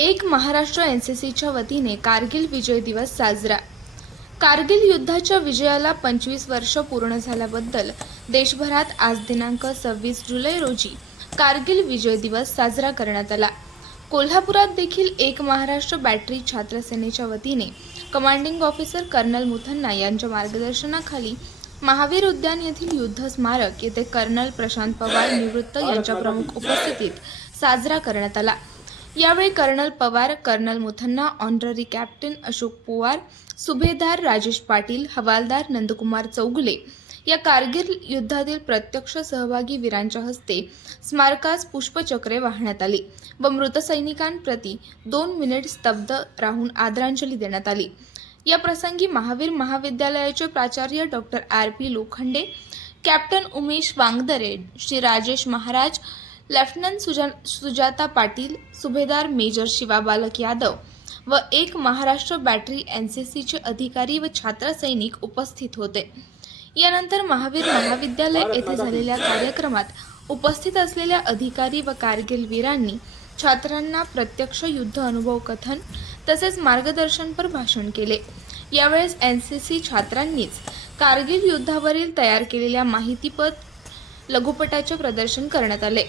एक Maharashtra N C सीच्या वतीने कारगिल विजय दिवस साजरा. कारगिल युद्धाच्या विजयाला पंचवीस वर्ष पूर्ण झाल्याबद्दल देशभरात आज दिनांक सव्वीस जुलै रोजी कारगिल विजय दिवस साजरा करण्यात आला. कोल्हापुरात देखील एक महाराष्ट्र बॅटरी छात्रसेनेच्या वतीने कमांडिंग ऑफिसर कर्नल मुथन्ना यांच्या मार्गदर्शनाखाली महावीर उद्यान येथील युद्ध स्मारक येथे कर्नल प्रशांत पवार निवृत्त यांच्या प्रमुख उपस्थितीत साजरा करण्यात आला. यावेळी colonel Pawar colonel Muthanna honorary captain Ashok Powar subedar Rajesh Patil havildar Nandkumar Chougule. या कारगिल युद्धातील प्रत्यक्ष सहभागी वीरांच्या हस्ते स्मारकास पुष्पचक्रे वाहण्यात आली व मृत सैनिकांप्रती दोन मिनिट स्तब्ध राहून आदरांजली देण्यात आली. या प्रसंगी महावीर महाविद्यालयाचे प्राचार्य doctor R P Lokhande captain Umesh Wangdare Shri Rajesh Maharaj lieutenant Suja Sujata Patil subedar major Shiva Balak Yadav व एक महाराष्ट्र बॅटरी एन सी सीचे अधिकारी व छात्र सैनिक उपस्थित होते. यानंतर महावीर महाविद्यालय येथे झालेल्या कार्यक्रमात उपस्थित असलेल्या अधिकारी व कारगिल वीरांनी छात्रांना प्रत्यक्ष युद्ध अनुभव कथन तसेच मार्गदर्शनपर भाषण केले. यावेळेस एन सी सी छात्रांनीच कारगिल युद्धावरील तयार केलेल्या माहितीपट लघुपटाचे प्रदर्शन करण्यात आले.